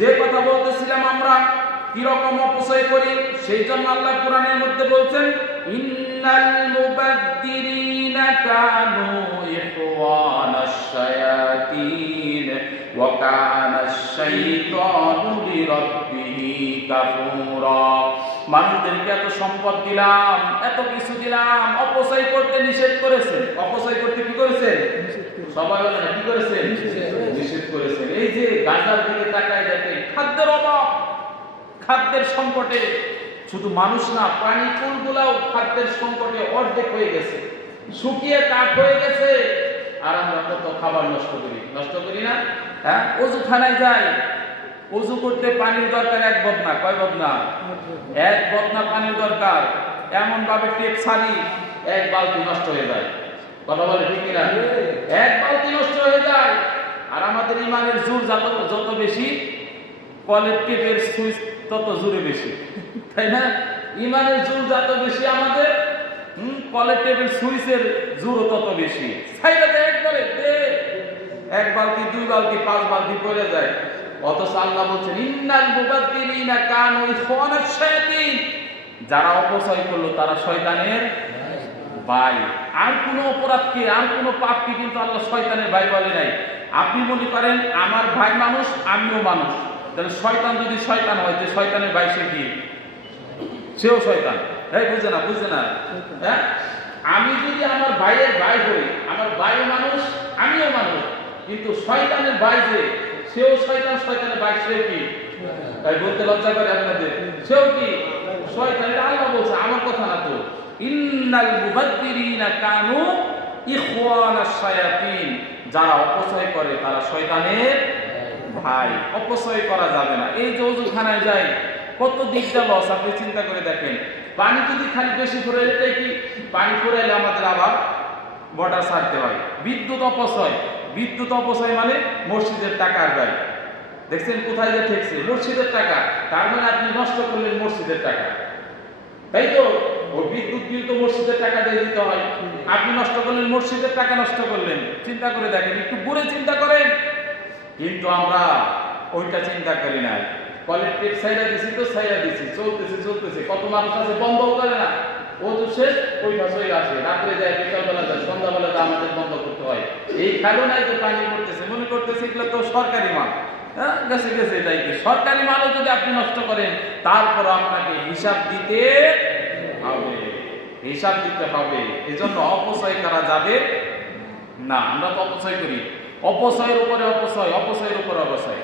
যে কথা বলতেছিলাম আমরা কীরকম অপচয় করি সেই জন্য আল্লাহ কোরআনের মধ্যে বলছেন ইন্নাল মুবাদ্দিরিনা কানু ইখওয়ানাশ শায়াতিন ওয়া কানাশ শাইতানু লিরাব্বিহি কাফুরা। মানুষদেরকে এত সম্পদ দিলাম এত কিছু দিলাম অপচয় করতে নিষেধ করেছেন। অপচয় করতে কি করেছেন? সবাই বলে কি করেছেন? নিষেধ করেছেন। এই যে গাজার দিকে তাকায় দেখেন খাদ্যের অভাব খাদ্যের সংকটে শুধু মানুষ না, প্রাণী কুলগুলাও খাদ্যের সংকটে অর্ধেক হয়ে গেছে। শুকিয়ে কাঠ হয়ে গেছে, আর আমরা কত খাবার নষ্ট করি? নষ্ট করি না? হ্যাঁ? অজুখানায় যাই অজু করতে পানির দরকার এক বদনা। কয় বদনা? এক বদনা পানির দরকার। এমন ভাবে টেপ ছাড়ি এক বালতি নষ্ট হয়ে যায়। কথা বলে ঠিক কিনা? এক বালতি নষ্ট হয়ে যায়। আর আমাদের ইমানের জোর যত যত বেশি কলের টেপের সুইচ তত জোরে বেশি। তাই না? ইমানের জোর যত বেশি আমাদের কলের টেপের সুইচের জোরও তত বেশি। সাইডে দে একবারে, দে। এক বালতি, দুই বালতি, পাঁচ বালতি পড়ে যায়। অথচ আল্লাহ বলছেন, ইন্নাল মুবাদ্দিরিনা কানু ইখওয়ানাশ শায়াতিন। যারা অপচয় করল, তারা শয়তানের ভাই। আর কোনো অপরাধকে, আর কোনো পাপকে কিন্তু আল্লাহ শয়তানের ভাই বলে নাই। আপনি মনে করেন, আমার ভাই মানুষ, আমিও মানুষ। তাহলে শয়তান যদি শয়তান হয় তো শয়তানের সে কি? সেও শয়তান। এই, বুঝে না বুঝে না? হ্যাঁ? আমি যদি আমার ভাইয়ের ভাই হই, আমার ভাইও মানুষ, আমিও মানুষ, কিন্তু শয়তানের যে, সেও শয়তান, শয়তানের ভাই সেও কি? তাই বলতে লজ্জা করে আপনাদের। সেও কি? শয়তান, এটা আল্লাহ বলছে, আমার কথা না তো। ইন্নাল মুবাদ্দিরিনা কানু ইখওয়ানাশ শায়াতিন। যারা অপচয় করে, তারা শয়তানের ভাই অপচয় করা যাবে না। এই যে অজুখানায় যাই, কত দিকটা লস আপনি চিন্তা করে দেখেন। পানি যদি খালি বেশি ফুরে এটাই কি? পানি ফুরাইলে আমাদের আবার মোটর ছাড়তে হয়। বিদ্যুৎ অপচয়। বিদ্যুৎ অপচয় মানে মসজিদের টাকার ব্যয়। দেখছেন কোথায় যে ঠেকছে? মসজিদের টাকা। তার মানে আপনি নষ্ট করলেন মসজিদের টাকা। তাই তো? ও বিদ্যুৎ বিল তো মসজিদের টাকা দিয়ে দিতে হয়। আপনি নষ্ট করলেন, মসজিদের টাকা নষ্ট করলেন। চিন্তা করে দেখেন, একটু ঘুরে চিন্তা করেন। কিন্তু আমরা ওইটা চিন্তা করি না কলেক্টিভ সাইডা দিছি তো সাইডা দিছি, চলতেছে চলতেছে। কত মানুষ আছে বন্ধও করে না। ও তো শেষ ওই ভাষায় আসে। রাত্রে যায়, বিকালবেলা যায়, সন্ধ্যাবেলা যায়, আমাদের বন্ধ করতে হয়। এই খেলনায় যে পানি করতেছে মনে করতেছে এগুলো তো সরকারি মাল। হ্যাঁ গেছে গেছে, এটাই সরকারি মালও যদি আপনি নষ্ট করেন, তারপর আপনাকে হিসাব দিতে হবে। হিসাব দিতে হবে। এজন্য অপচয় করা যাবে না। আমরা তো অপচয় করি। অপচয়ের উপরে অপচয় অপচয়ের উপরে অপচয়।